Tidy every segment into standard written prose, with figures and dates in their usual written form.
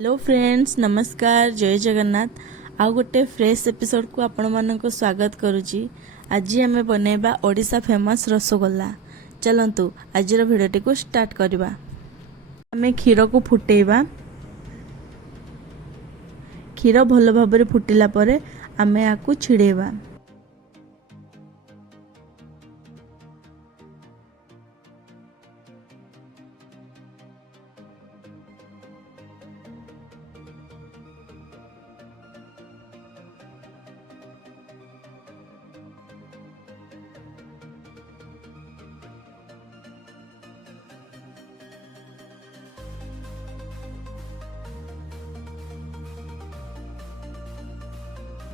Hello friends, नमस्कार, जय जगन्नाथ। आउ गोटे फ्रेश एपिसोड को आपण मानक स्वागत करुची। आज आम बनैबा ओडिशा फेमस रसगोल्ला। चलंतु आज भिडियोटी को स्टार्ट करवा। आम क्षीर को फुटेबा। क्षीर भल भाव फुटिला परे आम याकू छिड़ेबा।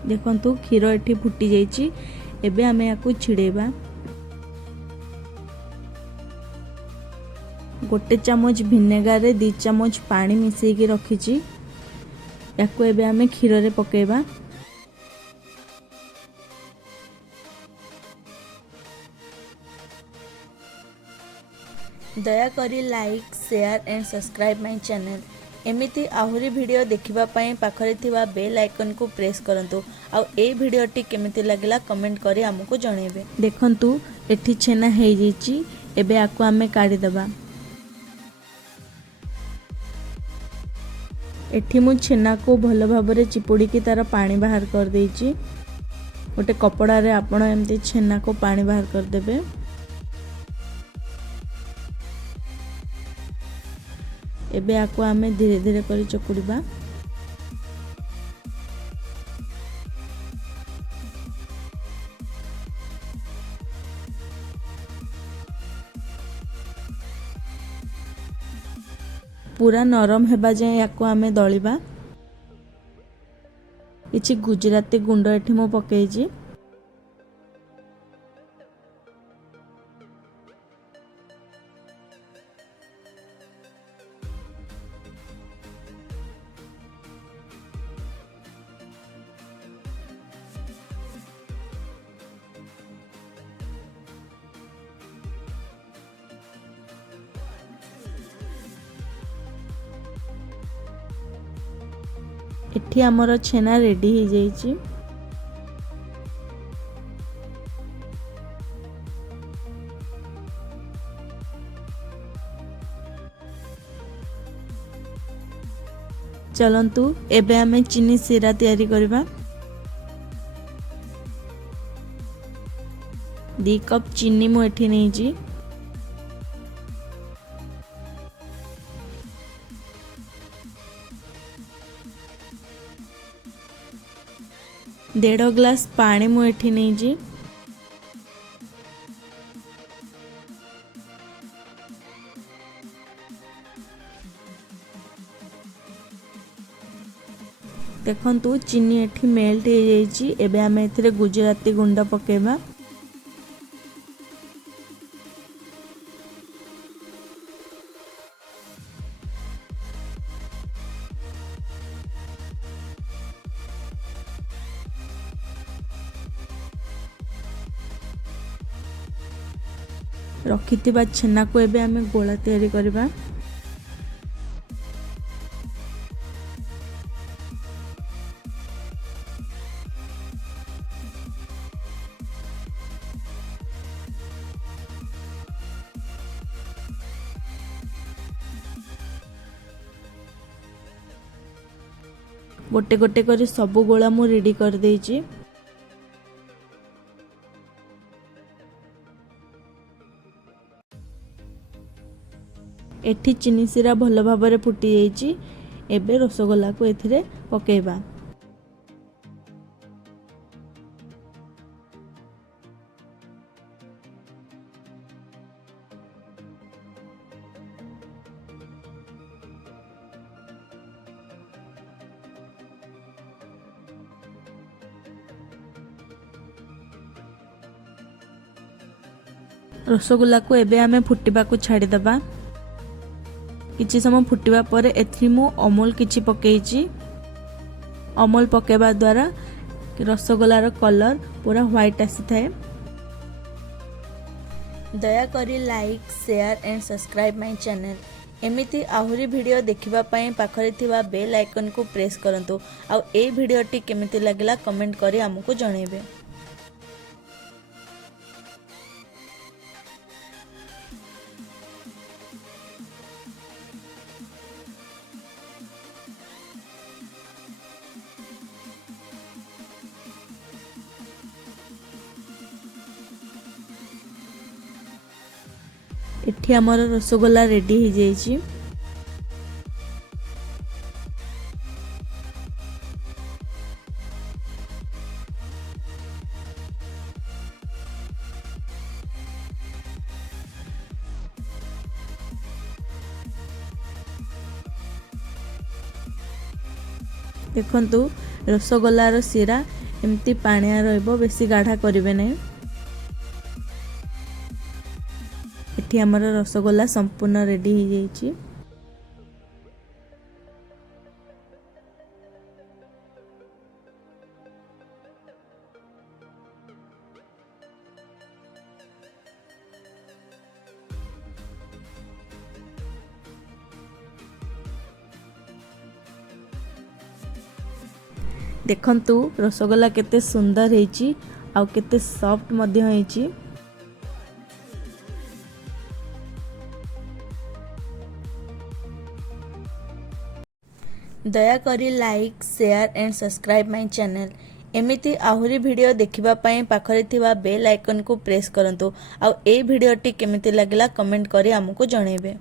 देखंतु क्षीर एठी फुटी जाइछि। एबे आमे याकू छिड़ेबा। गोटे चामच भिनेगार रे 2 चामच पानी मिसई के रखिछि। याकू एबे आमे क्षीर रे पकेबा। दया करी like, share and subscribe my channel. एमिति आहुरी वीडियो देखिबा पई पाखरे थिबा बेल आइकन को प्रेस करंतु। आ ए वीडियोटी केमिति लागला कमेंट करी हमको जणेबे। देखंतु एठी छेना हे जैछि। एबे आकु आमे काढी दबा। एठी मु छेना को भल भाबरे चिपुड़ी की तार पानी बाहर कर देछि। गोटे कपड़ा रे आपण एमती छेना को पानी बाहर कर देबे। एबे आकु आमे धीरे धीरे करी चकुड़ीबा। पूरा नरम हेबा जाए याकु आमे दलिबा। किछि गुजराती गुंड एठी मो पकेइछि। एठी हमर छेना रेडी हो जाइछि। चलंतु एबे आमे चीनी सिरा तैयारी करबा। 2 कप चीनी मु एठी नेइछि। डेढ़ ग्लास पानी मु एठी नेइछि। देखंतु चीनी एठी मेल्ट हो जाइछि। एबे आमे एथिरे गुजराती गुंड पकेबा। रखिथिबा छेना को एबे आमे गोला तैयारी करबा। गोटे गोटे करी सब गोला मु रेडी कर देइछि। एठी चीनी सिरा भल भाबरे फुटी जाइछि। एबे रसगोल्ला को एथिरे पकेबा। रसगोल्ला को एबे आमे फुटिबा को छाड़ी दबा। किछि समय फुटिबा परे एथि मु अमूल किछि पकेइछि। अमूल पकेबा द्वारा रसगोल्लार कलर पूरा व्हाइट आसी थाए। दया करी like, share and subscribe my channel. एमिति आहुरी वीडियो देखिबा पई पाखरे थिबा बेल आइकन को प्रेस करंतु आउ ए वीडियोटी केमिति लागिला कमेंट करी हमकु जणेबे। एठी हमर रसगोल्ला रेडी हो जाइए। देखंतु रसगोल्लार सिरा एमती पानिया रहइबो, बेसी गाढ़ा करिवे नै। एठी हमर रसगोल्ला संपूर्ण रेडी हो जाइए। देखंतु रसगोल्ला केते सुंदर हेची आउ केते सॉफ्ट मध्य हेची। दयाकरी like share and subscribe my channel. एमिति आहुरी वीडियो देखिबा पई पाखरे थिबा बेल आइकन को प्रेस करंतु आउ ए वीडियोटी केमिति लागिला कमेंट करी हमकु जणेबे।